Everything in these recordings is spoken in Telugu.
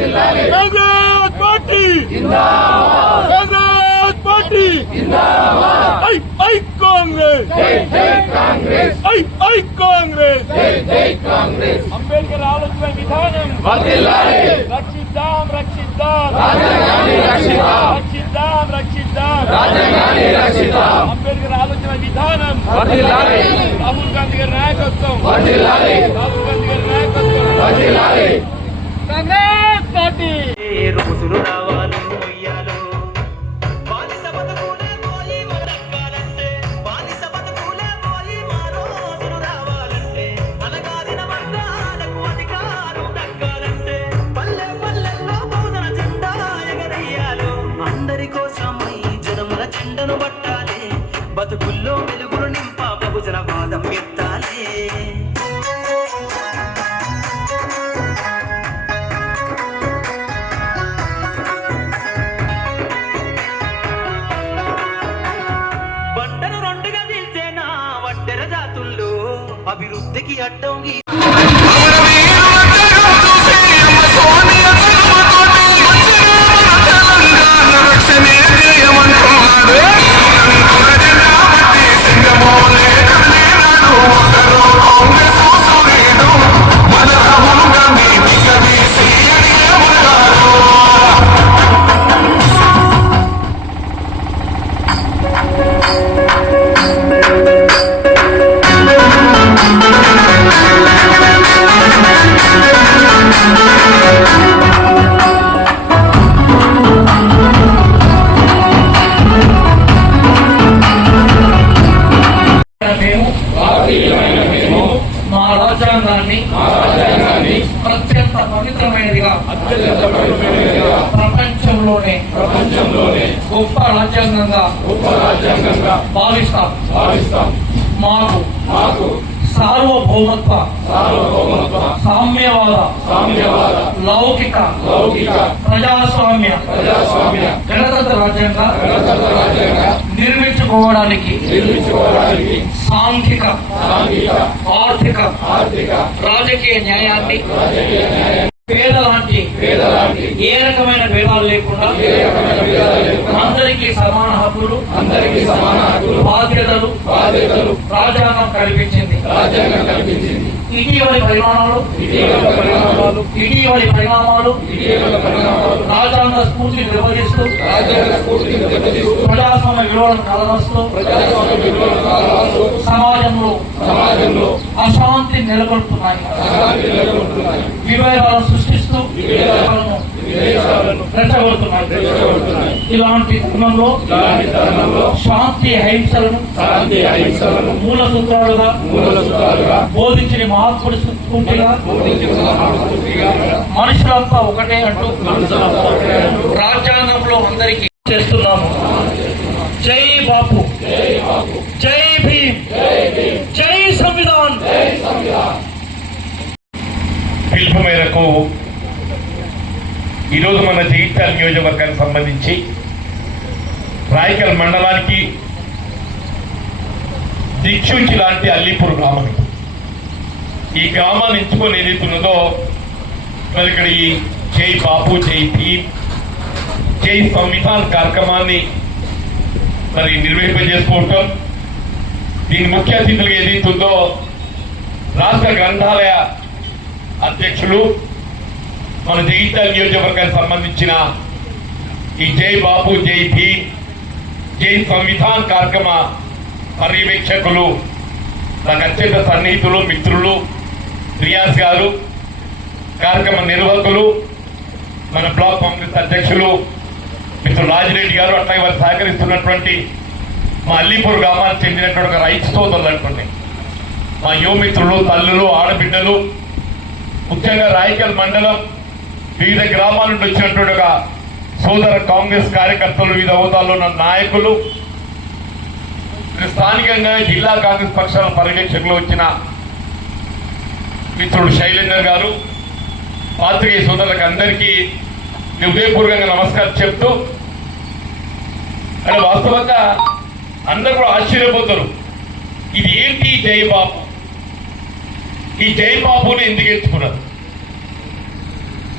Congress party! Congress party! I I Congress! I I Congress! Ambedkar ఆలోచన విధానం రక్షిద్దాం రక్షిద్దాం. రక్షిద్దాం. రక్షిద్దాం అంబేద్కర్ ఆలోచన విధానం రాహుల్ గాంధీ గారి నాయకత్వం. రాహుల్ గాంధీ గారి నాయకత్వం. కాంగ్రెస్! పార్టీ ఏ రోజులు రావాలి की अड्डों అత్యంత పవిత్రమైనదిగా ప్రపంచంలోనే గొప్ప రాజ్యాంగంగా భావిస్తాం. మాకు సార్వభౌమత్వ సామ్యవాద లౌకిక ప్రజాస్వామ్య గణతంత్ర రాజ్యంగా నిర్మించుకోవడానికి సాంఘిక ఆర్థిక రాజకీయ న్యాయాన్ని పేదలాంటి ఏ రకమైన భేదాలు లేకుండా అందరికీ సమాన హక్కులు అందరికీ సమాన హక్కులు బాధ్యతలు బాధ్యతలు రాజ్యాంగం కల్పించింది. రాజ్యాంగం కల్పించింది. ఇటీవలి పరిణామాలు ఇటీవలి పరిణామాలు రాజ్యాంగ స్ఫూర్తిని నిర్వహిస్తూ ప్రజాస్వామ్య విలువలను సమాజంలో సమాజంలో అశాంతి నెలకొల్పుతున్నాయి. విభేదాలను సృష్టిస్తూ రెచ్చగొడుతున్నాయి ఇలాంటి తరుణంలో శాంతి అహింసలను మూల సూత్రాలుగా బోధించిన మహాత్ముడి స్ఫూర్తిగా మనుషులంతా ఒకటే అంటూ రాజ్యాంగంలో అందరికీ చేస్తున్నాము. జై బాపు. జై భీమ్. జై సంవిధాన్. పిలుపు మేరకు ఈరోజు మన జగిత్యాల నియోజకవర్గానికి సంబంధించి రాయకల్ మండలానికి దిక్షుచి లాంటి అల్లీపూర్ గ్రామం ఈ గ్రామాన్ని ఎంచుకొని ఏదైతున్నదో మరి ఇక్కడ ఈ జై బాపు జై భీమ్ జై సంవిధాన్ కార్యక్రమాన్ని మరి నిర్వహింపజేసుకుంటాం దీని ముఖ్య అతిథులుగా ఏదైతుందో ఉందో రాష్ట్ర గ్రంథాలయ అధ్యక్షులు మన జగిత్యాల నియోజకవర్గానికి సంబంధించిన ఈ జై బాబు జై భీమ్ జై సంవిధాన్ కార్యక్రమ పర్యవేక్షకులు నాకు అత్యంత సన్నిహితులు మిత్రులు రియాజ్ గారు కార్యక్రమ నిర్వాహకులు మన బ్లాక్ కాంగ్రెస్ అధ్యక్షులు మిత్రులు రాజిరెడ్డి గారు అట్లాగే వారు సహకరిస్తున్నటువంటి మా అల్లీపూర్ గ్రామానికి చెందినటువంటి ఒక రైతు సోదరులు అనుకోండి. మా యువమిత్రులు తల్లులు ఆడబిడ్డలు ముఖ్యంగా రాయకల్ మండలం వివిధ గ్రామాల నుండి వచ్చినటువంటి ఒక సోదర కాంగ్రెస్ కార్యకర్తలు వివిధ హోదాల్లో ఉన్న నాయకులు స్థానికంగా జిల్లా కాంగ్రెస్ పక్షాల పర్యవేక్షకులు వచ్చిన మిత్రుడు శైలేందర్ గారు పాత్రికేయ సోదరులకు అందరికీ హృదయపూర్వకంగా నమస్కారం చెప్తూ అంటే వాస్తవంగా అందరూ కూడా ఆశ్చర్యపోతారు. ఇది ఏంటి జై బాబు ఈ జై బాబుని ఎందుకు ఎంచుకున్నారు?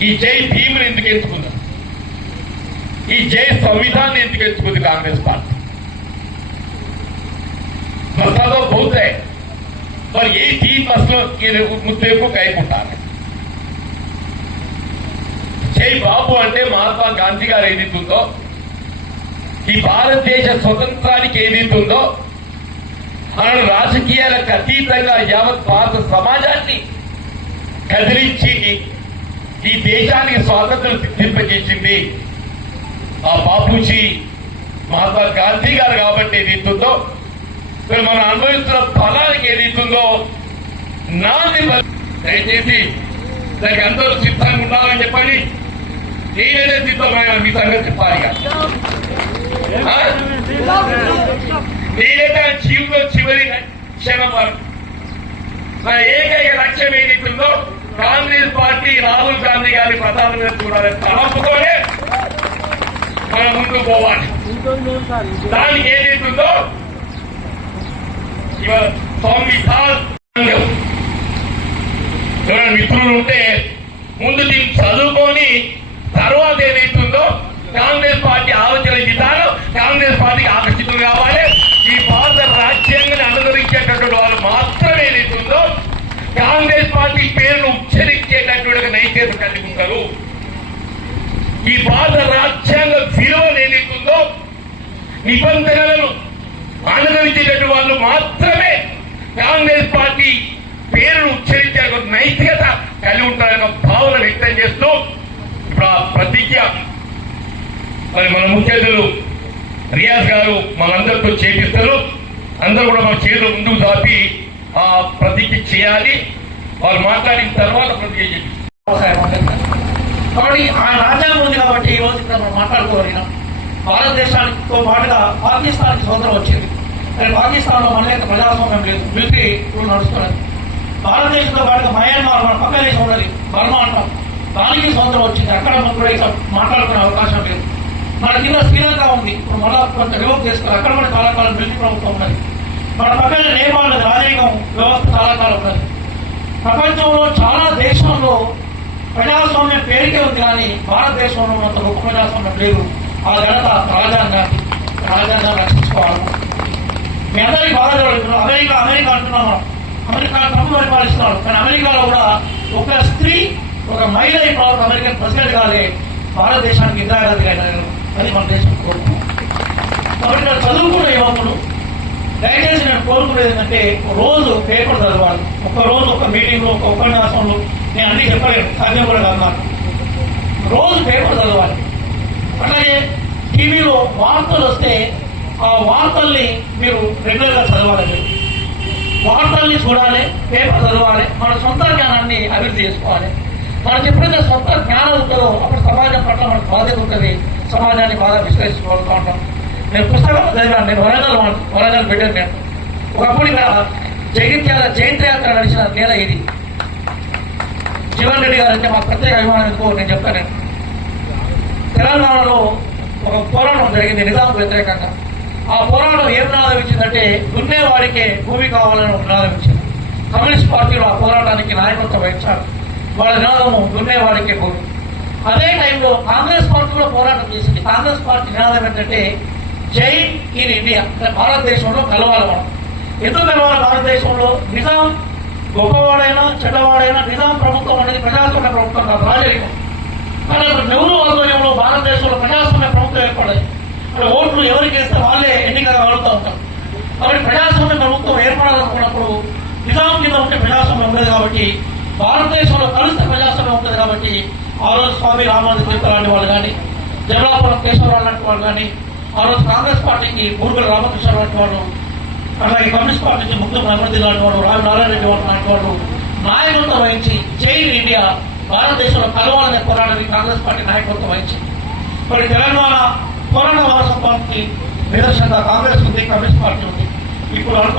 ఈ జై భీముని ఎందుకు ఎంచుకున్నారు ఈ జై संविधान ఎందుకు ఎంచుకుంది కాంగ్రెస్ पार्टी बता दो बहुत है पर यही तीन मसलों के मुद्दे को कई उठाने జై బాబు అంటే మహాత్మా గాంధీ గారు ఏదైతుందో ఈ భారతదేశ స్వతంత్రానికి ఏదైతుందో మన రాజకీయాలకు అతీతంగా యావత్ భారత సమాజాన్ని కదిలించి ఈ దేశానికి స్వాతంత్రం సిద్ధింపజేసింది ఆ బాపూజీ మహాత్మా గాంధీ గారు కాబట్టి ఏదైతుందో మరి మనం అనుభవిస్తున్న ఫలానికి ఏదైతుందో నాది దయచేసి దానికి అందరూ సిద్ధంగా ఉండాలని చెప్పండి. నేనేదే సిద్ధమైన మీ సంగతి చెప్పాలి ఇక. నేనైతే జీవితంలో చివరి క్షణం వరకు. నా ఏకైక లక్ష్యం ఏదైతుందో కాంగ్రెస్ పార్టీ రాహుల్ గాంధీ గారి ప్రధానంగా చూడాలని తలంపుతోనే మన ముందు పోవాలి. దానికి ఏదైతుందో ఇవాళ సంవిధాన్ ఎవరైనా మిత్రులు ఉంటే ముందు దీన్ని చదువుకొని తర్వాత ఏదైతుందో కాంగ్రెస్ పార్టీ ఆలోచన విధానం కాంగ్రెస్ పార్టీకి ఆకర్షితులు కావాలి ఈ భారత రాజ్యాంగాన్ని అనుసరించేటటువంటి వాళ్ళు మాత్రమే ఏదైతుందో కాంగ్రెస్ పార్టీ పేరును ఉచ్చరించేటటువంటి నైతికత కలిగి ఉంటారు ఈ భారత రాజ్యాంగ విలువలు ఏదైతుందో నిబంధనలను అనుసరించేటటువంటి వాళ్ళు మాత్రమే కాంగ్రెస్ పార్టీ పేరును ఉచ్చరించే ఒక నైతికత కలిగి ఉంటారన్న భావన వ్యక్తం చేస్తూ ఇప్పుడు ఆ ప్రతిజ్ఞ మరి మన ముఖ్యతులు రియాజ్ గారు మనందరితో చేపిస్తారు. అందరూ కూడా మన చేతులు ముందుకు దాపి ఆ ప్రతిజ్ఞ చేయాలి. వారు మాట్లాడిన తర్వాత ప్రతిజ్ఞ చేపిస్తారు. కాబట్టి ఆ రాజ్యాంగం ఉంది కాబట్టి ఈ రోజు ఇక్కడ మనం మాట్లాడుకోగలిగినాం భారతదేశానితో పాటుగా పాకిస్తాన్కి స్వతంత్రం వచ్చింది. కానీ పాకిస్తాన్లో మన యొక్క ప్రజాస్వామ్యం లేదు. మిలిటరీ రూల్ నడుస్తున్నది. భారతదేశంతో పాటుగా మయన్మార్ మన పక్క దేశం ఉన్నది. బర్మా అంటాం. దానికి స్వతంత్రం వచ్చింది. అక్కడ మనం కూడా ఇక్కడ మాట్లాడుకునే అవకాశం లేదు. మన కింద శ్రీలంక ఉంది. ఇప్పుడు మళ్ళా కొంత రివోక్ చేస్తారు. అక్కడ కూడా చాలా కాలం మిలిటరీ ప్రభుత్వం ఉన్నది. మన పక్కన నేపాల్ ఉన్నది వ్యవస్థ చాలా కాలం ఉన్నది. ప్రపంచంలో చాలా దేశంలో ప్రజాస్వామ్యం పేరుకే ఉంది కానీ భారతదేశంలో ఉన్నంత గొప్ప ప్రజాస్వామ్యం లేదు. ఆ ఘనత రాజ్యాంగాన్ని రాజ్యాంగాన్ని రక్షించుకోవాలి. మీ అందరికీ బాగా జరుగుతుంది. అమెరికా అమెరికా అంటున్నాము అమెరికా ట్రంప్ పరిపాలిస్తున్నాడు కానీ అమెరికాలో కూడా ఒక స్త్రీ ఒక మహిళ ఇప్పుడు అమెరికన్ ప్రెసిడెంట్ కాలే. భారతదేశానికి ఇందిరాగాంధీ అయినా అది మన దేశం కోరుకున్నాం కాబట్టి చదువు కూడా యువకులు దయచేసి నేను కోరుకునేది ఏంటంటే రోజు పేపర్ చదవాలి. ఒక రోజు ఒక మీటింగ్లో ఒక ఉపన్యాసంలో నేను అన్ని చెప్పలేను. సాధ్యం కూడా కాదు నాకు. రోజు పేపర్ చదవాలి. అలాగే టీవీలో వార్తలు వస్తే ఆ వార్తల్ని మీరు రెగ్యులర్గా చదవాలండి. వార్తల్ని చూడాలి పేపర్ చదవాలి మన సొంత జ్ఞానాన్ని అభివృద్ధి చేసుకోవాలి. మనకి ఎప్పుడైతే సొంత జ్ఞానం ఉంటుందో అప్పుడు సమాజం పట్ల మనకు బాధ్యత ఉంటుంది. సమాజాన్ని బాగా విశ్లేషించుకోగలుగుతూ ఉంటాం. నేను పుస్తకం చదివాను నేను వరంగల్ వరదలు వరంగల్ పెట్టాను నేను. ఒకప్పుడు ఇక్కడ జగిత్యాల జయంతి యాత్ర నడిచిన నేల ఇది. జీవన్ రెడ్డి గారు అంటే మా ప్రత్యేక అభిమానం ఎందుకో నేను చెప్తాను నేను. తెలంగాణలో ఒక పోరాటం జరిగింది నిజాం వ్యతిరేకంగా. ఆ పోరాటం ఏం నినాదం ఇచ్చిందంటే దున్నేవాడికే భూమి కావాలని ప్రారంభించింది. కమ్యూనిస్ట్ పార్టీలో ఆ పోరాటానికి నాయకత్వం వహించారు. వాళ్ళ నినాదము దున్నేవాడికే భూమి. అదే టైంలో కాంగ్రెస్ పార్టీలో పోరాటం చేసింది. కాంగ్రెస్ పార్టీ నినాదం ఏంటంటే జై ఇన్ ఇండియా. అంటే భారతదేశంలో కలవాలి మనం ఎందుకు కలవాలి భారతదేశంలో? నిజాం గొప్పవాడైనా చెడ్డవాడైనా నిజాం ప్రభుత్వం అనేది ప్రజాస్వామ్య ప్రభుత్వం కాదు రాజరికం. కానీ నెహ్రూ ఆధ్వర్యంలో భారతదేశంలో ప్రజాస్వామ్య ప్రభుత్వం ఏర్పడింది అంటే ఓట్లు ఎవరికి వేస్తే వాళ్ళే ఎన్నికలు వాడుతూ ఉంటారు. కాబట్టి ప్రజాస్వామ్య ప్రభుత్వం ఏర్పడాలనుకున్నప్పుడు నిజాం కింద ఉంటే ప్రజాస్వామ్యం ఉండదు కాబట్టి భారతదేశంలో కలిస్తే ప్రజాస్వామ్యం ఉంటుంది కాబట్టి ఆ రోజు స్వామి రామానంద తీర్థ లాంటి వాళ్ళు కానీ జమలాపురం కేశవరావు లాంటి వాళ్ళు కానీ ఆ రోజు కాంగ్రెస్ పార్టీకి బూర్గుల రామకృష్ణ లాంటి వాళ్ళు అలాగే కమ్యూనిస్ట్ పార్టీ నుంచి ముక్తం అమృతి లాంటి వాడు రావి నారాయణ రెడ్డి వాడు లాంటి వాడు నాయకత్వం వహించి జై ఇండియా భారతదేశంలో కలవాలనే పోరాడని కాంగ్రెస్ పార్టీ నాయకత్వం వహించింది మరి తెలంగాణ పోరాట వారసత్వానికి నిదర్శనంగా కాంగ్రెస్ ఉంది కమ్యూనిస్ట్ పార్టీ ఉంది. ఇప్పుడు